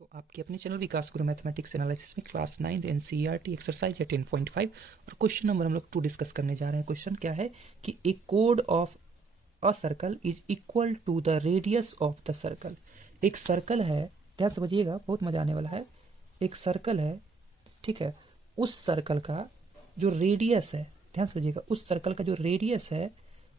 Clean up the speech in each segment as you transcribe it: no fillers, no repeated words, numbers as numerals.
तो आपके अपने चैनल विकास गुरु मैथमेटिक्स एनालिसिस में क्लास 9 एनसीईआरटी एक्सरसाइज है 10.5 और क्वेश्चन नंबर हम लोग 2 डिस्कस करने जा रहे हैं। क्वेश्चन क्या है कि ए कोड of a circle is equal to the radius of the circle. एक सर्कल है, ध्यान समझिएगा, बहुत मजा आने वाला है। एक सर्कल है, ठीक है, उस सर्कल का जो रेडियस है, ध्यान समझिएगा, उस सर्कल का जो रेडियस है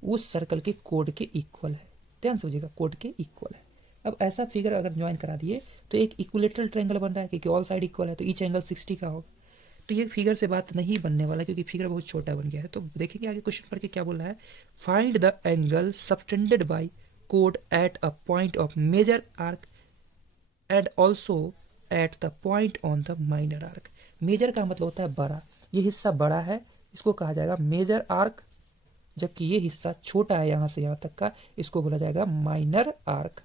उस सर्कल के कोड के इक्वल है। ध्यान समझिएगा, कोड के इक्वल है। अब ऐसा फिगर अगर ज्वाइन करा दिए तो एक इक्विलेटरल ट्रायंगल बन रहा है क्योंकि ऑल साइड इक्वल है, तो ईच एंगल 60 का होगा। तो ये फिगर से बात नहीं बनने वाला क्योंकि फिगर बहुत छोटा बन गया है। तो देखेंगे आगे क्वेश्चन पढ़ के क्या बोल रहा है। Find the angle subtended by कोड at a point of major arc and also at the point on the minor arc. Major का मतलब होता है बड़ा, ये हिस्सा बड़ा है, इसको कहा जाएगा मेजर आर्क, जबकि ये हिस्सा छोटा है यहाँ से यहाँ तक का, इसको बोला जाएगा माइनर आर्क।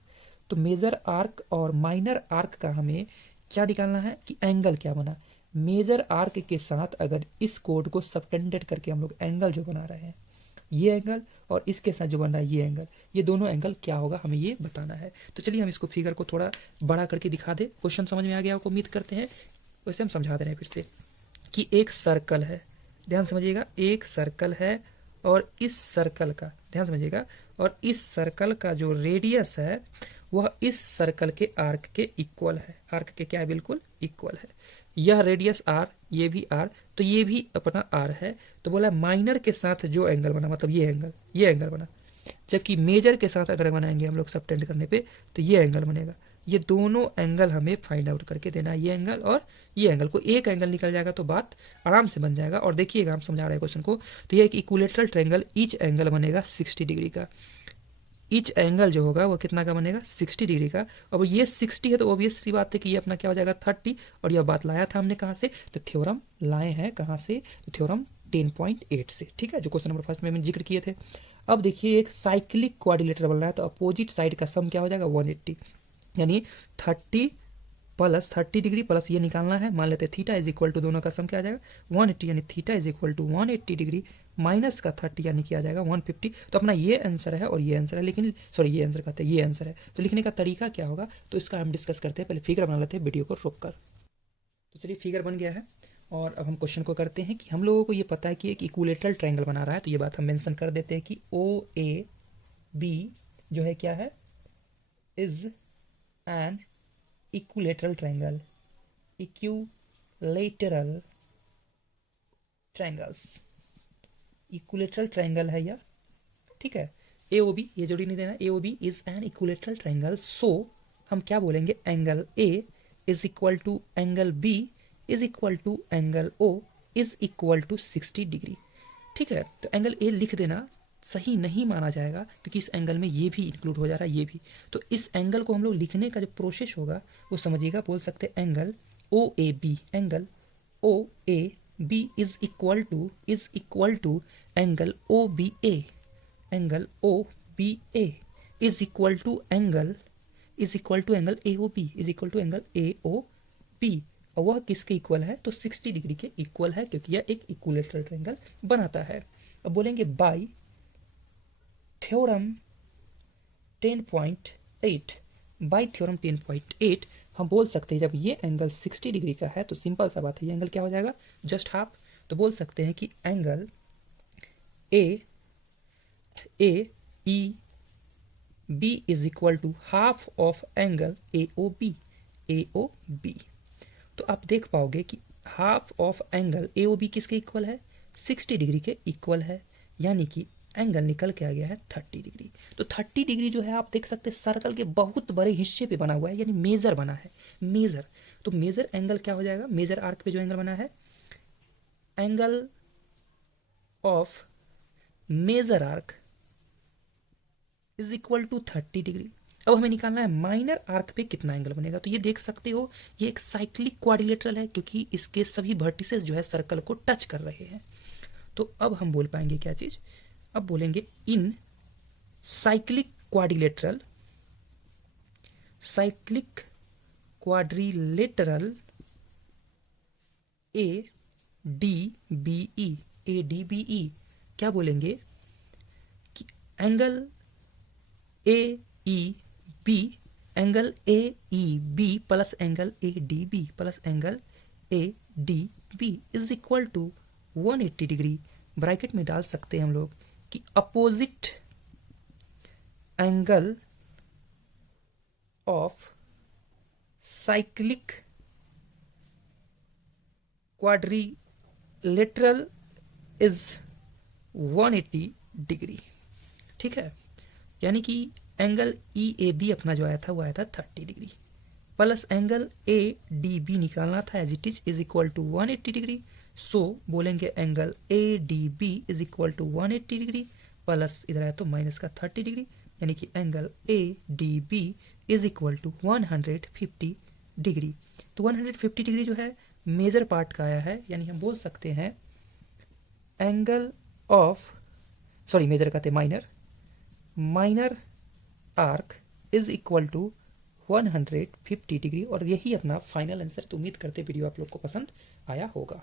तो मेजर आर्क और माइनर आर्क का हमें क्या निकालना है कि एंगल क्या बना। मेजर आर्क के साथ अगर इस कोड को सबटेंडेड करके हम लोग एंगल जो बना रहे हैं, ये एंगल और इसके साथ जो बन रहा है ये एंगल, ये दोनों एंगल क्या होगा हमें ये बताना है। तो चलिए हम इसको फिगर को थोड़ा बड़ा करके दिखा दे। क्वेश्चन समझ में आ गया, उम्मीद करते हैं। वैसे हम समझा दे रहे हैं फिर से कि एक सर्कल है, ध्यान समझिएगा, एक सर्कल है और इस सर्कल का, ध्यान समझिएगा, और इस सर्कल का जो रेडियस है वह इस सर्कल के आर्क के इक्वल है। आर्क के क्या है, बिल्कुल इक्वल है। यह रेडियस आर, ये भी आर, तो ये भी अपना आर है। तो बोला माइनर के साथ जो एंगल बना, मतलब ये एंगल बना, जबकि मेजर के साथ अगर बनाएंगे हम लोग सबटेंड करने पे तो ये एंगल बनेगा। ये दोनों एंगल हमें फाइंड आउट करके देना है, ये एंगल और ये एंगल। को एक एंगल निकल जाएगा तो बात आराम से बन जाएगा। और देखिएगा हम समझा रहे हैं क्वेश्चन को, तो ये एक इक्विलेटरल ट्रायंगल, ईच एंगल बनेगा 60 डिग्री का। ईच एंगल जो होगा वो कितना का बनेगा, 60 डिग्री का। अब ये 60 है तो ऑब्वियस सी बात है कि ये अपना क्या हो जाएगा, 30। और यह बात लाया था हमने कहाँ से, तो थ्योरम लाए हैं कहाँ से, तो थ्योरम 10.8 से, ठीक है, जो क्वेश्चन नंबर फर्स्ट में मैंने जिक्र किए थे। अब देखिए एक साइक्लिक क्वाड्रिलेटरल बन रहा है, तो अपोजिट साइड का सम क्या हो जाएगा, 180, यानी 30 प्लस 30 डिग्री प्लस ये निकालना है। मान लेते हैं थीटा इज इक्वल टू, दोनों का सम क्या आ जाएगा 180, यानी theta is equal to 180 degree minus का 30 यानी कि आ जाएगा 150। तो अपना ये आंसर है और ये आंसर है, लेकिन सॉरी ये आंसर कहते हैं, ये आंसर है। तो लिखने का तरीका क्या होगा तो इसका हम डिस्कस करते हैं। पहले फिगर बना लेते हैं वीडियो को रोक कर। तो चलिए फिगर बन गया है और अब हम क्वेश्चन को करते हैं कि हम लोगों को ये पता है कि एक इक्विलेटरल ट्रायंगल बना रहा है, तो ये बात हम मेंशन कर देते हैं कि ओ ए बी जो है क्या है, is an equilateral triangle, equilateral triangles, equilateral triangle है यह, ठीक है। ए ओ बी, ये जोड़ी नहीं देना, A O B is an equilateral triangle. So हम क्या बोलेंगे, angle A is equal to angle B is equal to angle O is equal to 60 degree, ठीक है। तो एंगल ए लिख देना सही नहीं माना जाएगा क्योंकि इस एंगल में ये भी इंक्लूड हो जा रहा है, ये भी। तो इस एंगल को हम लोग लिखने का जो प्रोसेस होगा वो समझिएगा, बोल सकते हैं angle O A B, angle O A B is equal to angle O B A, angle O B A is equal to angle A O B, is equal to angle A O B. और वह किसके इक्वल है, तो 60 degree के equal है क्योंकि यह एक इक्विलेटरल ट्रायंगल बनाता है। अब बोलेंगे बाय थ्योरम 10.8, बाय थ्योरम 10.8 हम बोल सकते हैं जब ये एंगल 60 डिग्री का है तो सिंपल सा बात है, ये एंगल क्या हो जाएगा, जस्ट हाफ। तो बोल सकते हैं कि angle A E B is equal to half of angle A O B. तो आप देख पाओगे कि half of angle A O B किसके इक्वल है, 60 डिग्री के इक्वल है, यानी कि एंगल निकल के आ गया है 30 डिग्री। तो 30 डिग्री जो है आप देख सकते हैं सर्कल के बहुत बड़े हिस्से पे बना हुआ है, यानी मेजर बना है, मेजर। तो मेजर एंगल क्या हो जाएगा, मेजर आर्क पे जो एंगल बना है, angle of major arc is equal to 30 degree. अब हमें निकालना है माइनर आर्क पे कितना एंगल बनेगा। तो ये देख सकते हो ये एक साइक्लिक क्वाड्रिलेटरल है क्योंकि इसके सभी वर्टिसेस जो है सर्कल को टच कर रहे हैं। तो अब हम बोल पाएंगे क्या चीज, अब बोलेंगे in cyclic quadrilateral A D B E, क्या बोलेंगे कि angle A E B angle A E B plus angle A D B plus angle A D B is equal to 180 degree. Bracket में डाल सकते हैं हम लोग कि opposite angle of cyclic quadrilateral is 180 degree. ठीक है, यानी कि एंगल ई ए बी अपना जो आया था वो आया था 30 degree plus angle A D B निकालना था as it is equal to 180 degree. So बोलेंगे angle A D B is equal to 180 degree plus इधर आया तो माइनस का 30 डिग्री, यानी कि angle A D B is equal to 150 degree. तो 150 डिग्री जो है मेजर पार्ट का आया है, यानी हम बोल सकते हैं एंगल ऑफ मेजर कहते minor arc is equal to 150 degree. और यही अपना फाइनल आंसर। तो उम्मीद करते वीडियो आप लोग को पसंद आया होगा।